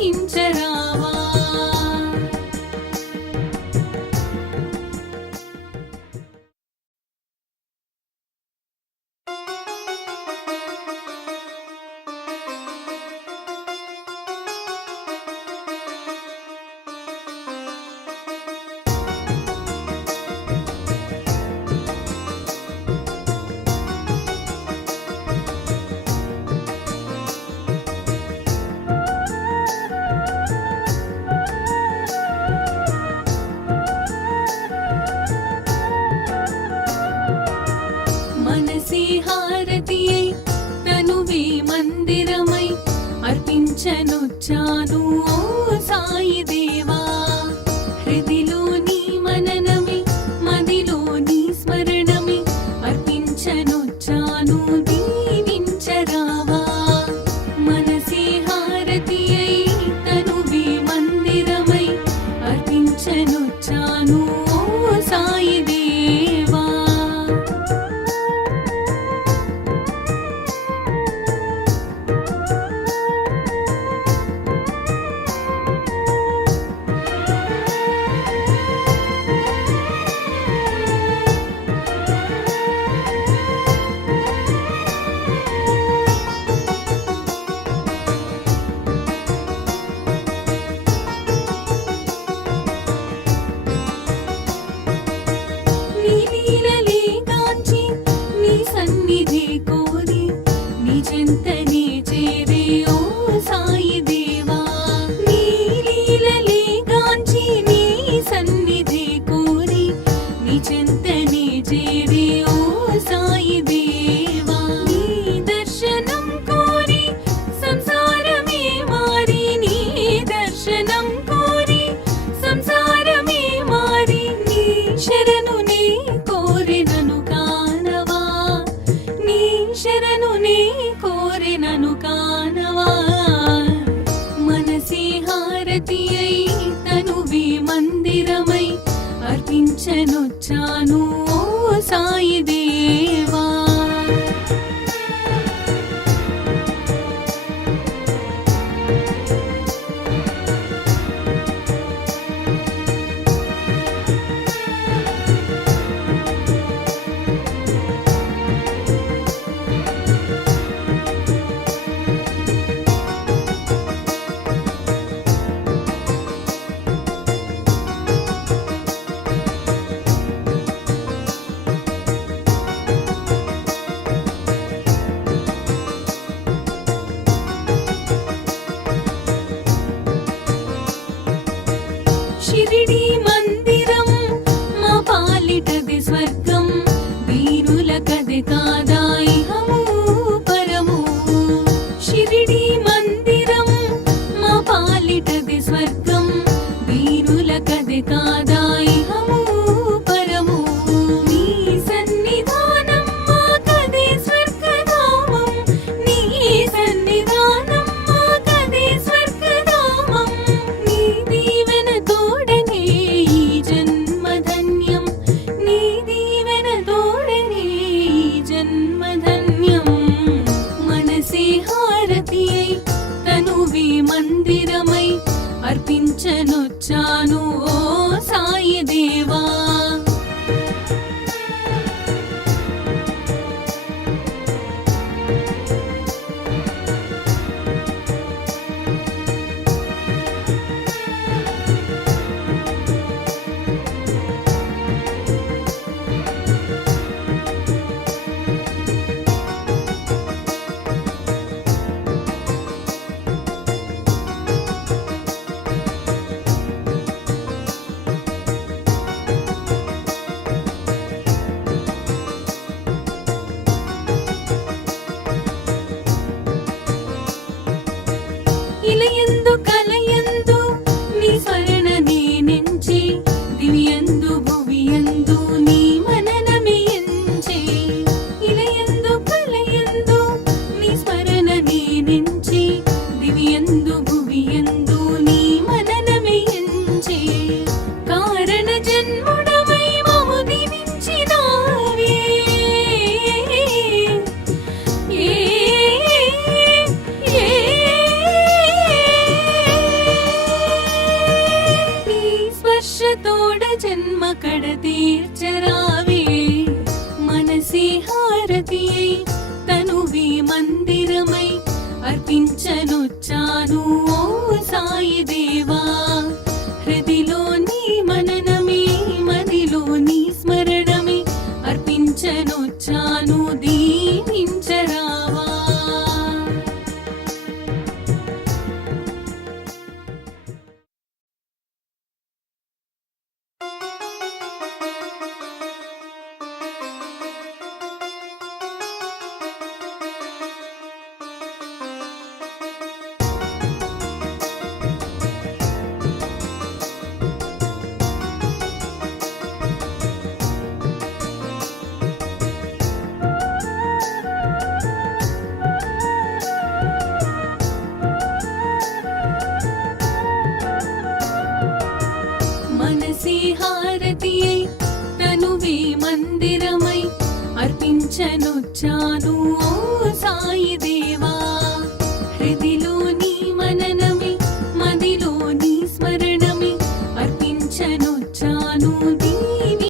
దీవించరావా. మనసే హారతియై తనువే మందిరమై అర్పించనొచ్చాను ఓ సాయి దేవా. హృదిలో నీ మననమే మదిలో నీ స్మరణమే అర్పించనొచ్చాను దీవించరావా. మనసే హారతియై తనువే మందిరమై అర్పించనొచ్చాను ఓ సాయి దేవా. నీ లీలలే గాంచి నీ సన్నిధి కోరి నీ చెంతనే చేరే ఓ సాయి దేవా. నీ లీలలే గాంచి నీ సన్నిధి కోరి నీ చెంతనే చేరే ఓ సాయి దేవా. నీ దర్శనం కోరి సంసారమే మారి నీ దర్శనం కోరి సంసారమే మారి నీ శరణు నీ కోరినను కానవా. నీ శరణు నీ కోరినను కానవా. మనసే హారతియై తనువే మందిరమై అర్పించనొచ్చాను ఓ సాయి దేవా. షిరిడి మందిరం మా పాలిటది స్వర్గం వీరులకది కాదా ఇహము పరము. షిరిడి మందిరం మా పాలిటది స్వర్గం వీరులకది కాదా ఇహము పరము. నీ సన్నిధానం మాకది స్వర్గధామం. నీ సన్నిధానం మాకది స్వర్గధామం. నీ దీవెన తోడనే ఈ జన్మధన్యం. నీ దీవెన తోడనే ఈ జన్మధన్యం. మనసే హారతియై తనువే మందిరమై అర్పించనొచ్చాను ఓ సాయి దేవా. రాకడ తీర్చరావే మనసే హారతియై తనువే మందిరమై అర్పించనొచ్చాను ఓ సాయి దేవా హృదిలోని మననమే మదిలోని స్మరణమే అర్పించనొచ్చాను దీవించరావా. మనసే హారతియై తనువే మందిరమై అర్పించనొచ్చాను ఓ